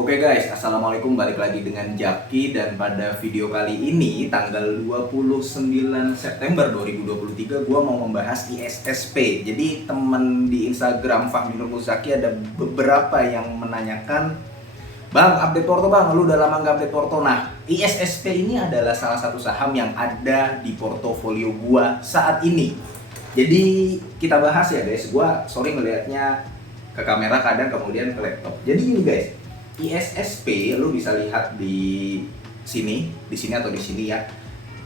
Oke guys, assalamualaikum, balik lagi dengan Jaki. Dan pada video kali ini tanggal 29 September 2023 gue mau membahas ISSP. Jadi temen di Instagram Fahmi Nur Muzaki ada beberapa yang menanyakan, Bang, update Porto bang, lu udah lama nggak update Porto. Nah, ISSP ini adalah salah satu saham yang ada di portofolio gua saat ini. Jadi kita bahas ya guys, gua sorry ngelihatnya ke kamera kadang kemudian ke laptop. Jadi gini guys, ISSP lu bisa lihat di sini atau di sini ya.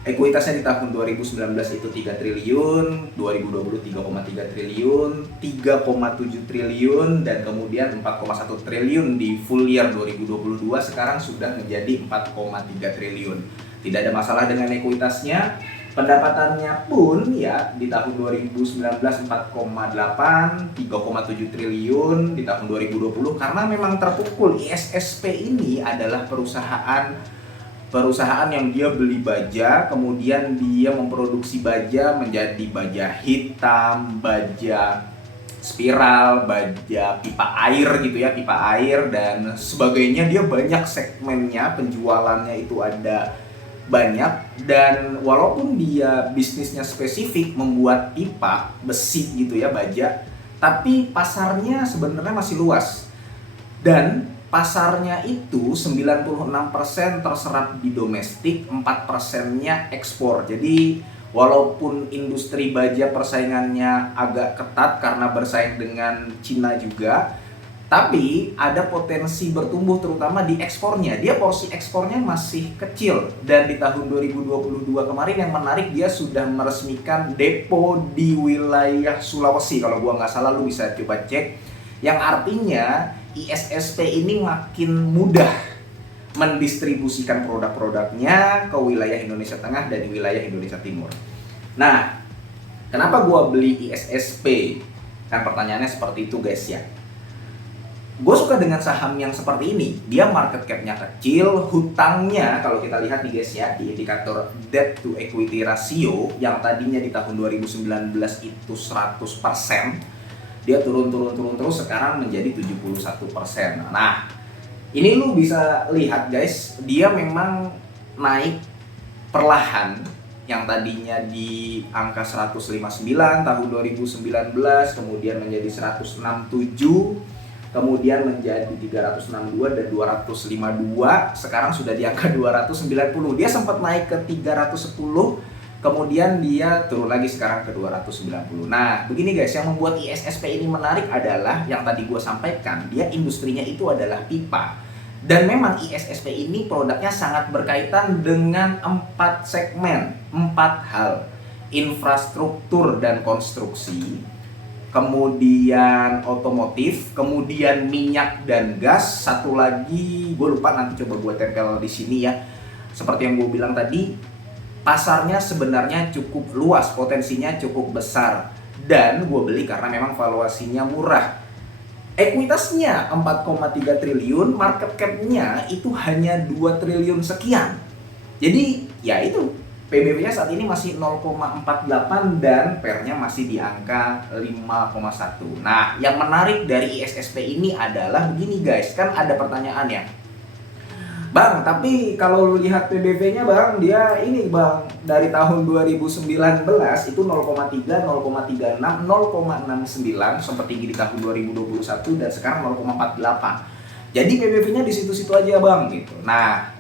Ekuitasnya di tahun 2019 itu 3 triliun, 2020 3,3 triliun, 3,7 triliun, dan kemudian 4,1 triliun di full year 2022 sekarang sudah menjadi 4,3 triliun. Tidak ada masalah dengan ekuitasnya. Pendapatannya pun ya di tahun 2019 4,8, 3,7 triliun di tahun 2020 karena memang terpukul. ISSP ini adalah perusahaan yang dia beli baja, kemudian dia memproduksi baja menjadi baja hitam, baja spiral, baja pipa air gitu ya, pipa air dan sebagainya. Dia banyak segmennya, penjualannya itu ada banyak, dan walaupun dia bisnisnya spesifik membuat pipa besi gitu ya, baja, tapi pasarnya sebenarnya masih luas. Dan pasarnya itu 96% terserap di domestik, 4%-nya ekspor. Jadi walaupun industri baja persaingannya agak ketat karena bersaing dengan Cina juga, tapi ada potensi bertumbuh terutama di ekspornya. Dia porsi ekspornya masih kecil, dan di tahun 2022 kemarin yang menarik, dia sudah meresmikan depo di wilayah Sulawesi. Kalau gua nggak salah, lu bisa coba cek. Yang artinya ISSP ini makin mudah mendistribusikan produk-produknya ke wilayah Indonesia Tengah dan wilayah Indonesia Timur. Nah, kenapa gua beli ISSP? Kan pertanyaannya seperti itu guys ya. Gue suka dengan saham yang seperti ini. Dia market cap-nya kecil, hutangnya kalau kita lihat nih guys ya, di indikator debt to equity ratio yang tadinya di tahun 2019 itu 100%, dia turun terus, sekarang menjadi 71%. Nah, ini lu bisa lihat guys, dia memang naik perlahan. Yang tadinya di angka 159 tahun 2019, kemudian menjadi 167, kemudian menjadi 362 dan 252, sekarang sudah di angka 290. Dia sempat naik ke 310, kemudian dia turun lagi sekarang ke 290. Nah, begini guys, yang membuat ISSP ini menarik adalah yang tadi gue sampaikan, dia industrinya itu adalah pipa. Dan memang ISSP ini produknya sangat berkaitan dengan 4 segmen, 4 hal. Infrastruktur dan konstruksi, kemudian otomotif, kemudian minyak dan gas, satu lagi gue lupa, nanti coba gue tempel di sini ya. Seperti yang gue bilang tadi, pasarnya sebenarnya cukup luas, potensinya cukup besar, dan gue beli karena memang valuasinya murah. Ekuitasnya 4,3 triliun, market cap-nya itu hanya 2 triliun sekian. Jadi ya itu, PBV-nya saat ini masih 0,48 dan PER-nya masih di angka 5,1. Nah, yang menarik dari ISSP ini adalah begini guys, kan ada pertanyaan ya, Bang, tapi kalau lu lihat PBV-nya bang, dia ini bang, dari tahun 2019 itu 0,3, 0,36, 0,69, sempat tinggi di tahun 2021 dan sekarang 0,48. Jadi PBV-nya di situ-situ aja bang gitu. Nah,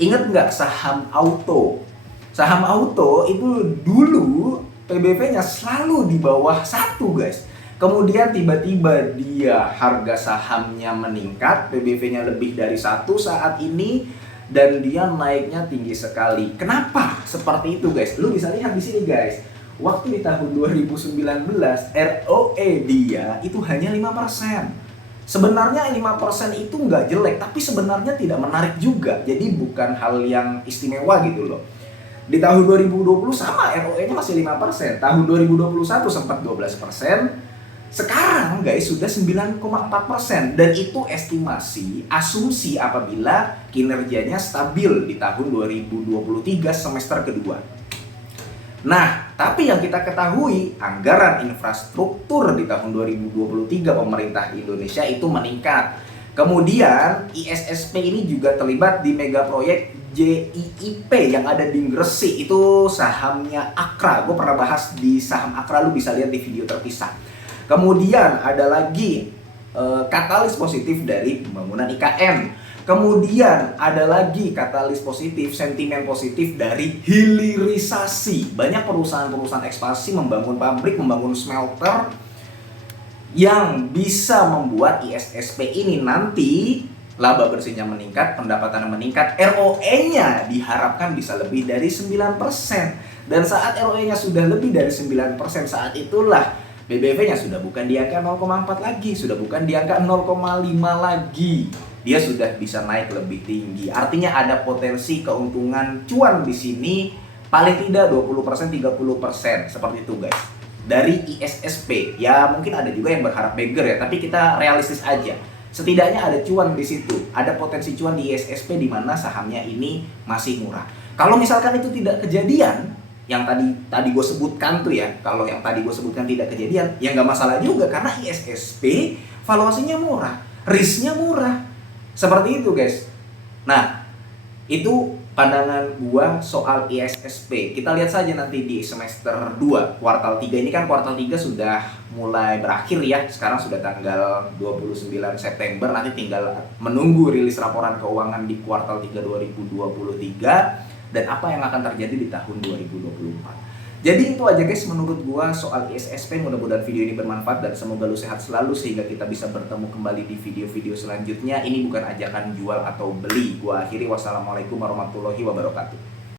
inget nggak saham auto? Saham auto itu dulu PBV-nya selalu di bawah 1 guys. Kemudian tiba-tiba dia harga sahamnya meningkat, PBV-nya lebih dari 1 saat ini, dan dia naiknya tinggi sekali. Kenapa seperti itu guys? Lu bisa lihat di sini guys. Waktu di tahun 2019 ROE dia itu hanya 5%. Sebenarnya 5% itu nggak jelek, tapi sebenarnya tidak menarik juga. Jadi bukan hal yang istimewa gitu loh. Di tahun 2020 sama, ROE-nya masih 5%. Tahun 2021 sempat 12%. Sekarang guys sudah 9,4%, dan itu estimasi, asumsi apabila kinerjanya stabil di tahun 2023 semester kedua. Nah, tapi yang kita ketahui, anggaran infrastruktur di tahun 2023 pemerintah Indonesia itu meningkat. Kemudian ISSP ini juga terlibat di mega proyek JIIP yang ada di Gresik, itu sahamnya Akra. Gue pernah bahas di saham Akra, lu bisa lihat di video terpisah. Kemudian ada lagi katalis positif dari pembangunan IKN. Kemudian ada lagi katalis positif, sentimen positif dari hilirisasi. Banyak perusahaan-perusahaan ekspansi membangun pabrik, membangun smelter yang bisa membuat ISSP ini nanti laba bersihnya meningkat, pendapatan meningkat, ROE-nya diharapkan bisa lebih dari 9%. Dan saat ROE-nya sudah lebih dari 9%, saat itulah BBV-nya sudah bukan di angka 0,4 lagi, sudah bukan di angka 0,5 lagi. Dia sudah bisa naik lebih tinggi. Artinya ada potensi keuntungan cuan di sini paling tidak 20%, 30%. Seperti itu, guys. Dari ISSP. Ya, mungkin ada juga yang berharap beggar ya, tapi kita realistis aja. Setidaknya ada cuan di situ. Ada potensi cuan di ISSP di mana sahamnya ini masih murah. Kalau misalkan itu tidak kejadian, yang tadi gue sebutkan tuh ya, kalau yang tadi gue sebutkan tidak kejadian, ya nggak masalah juga karena ISSP valuasinya murah, risknya murah. Seperti itu, guys. Nah, itu pandangan gua soal ISSP. Kita lihat saja nanti di semester 2, kuartal 3. Ini kan kuartal 3 sudah mulai berakhir ya. Sekarang sudah tanggal 29 September. Nanti tinggal menunggu rilis laporan keuangan di kuartal 3 2023 dan apa yang akan terjadi di tahun 2024. Jadi itu aja, guys, menurut gua soal ISSP. Mudah-mudahan video ini bermanfaat dan semoga lu sehat selalu sehingga kita bisa bertemu kembali di video-video selanjutnya. Ini bukan ajakan jual atau beli. Gua akhiri, wassalamualaikum warahmatullahi wabarakatuh.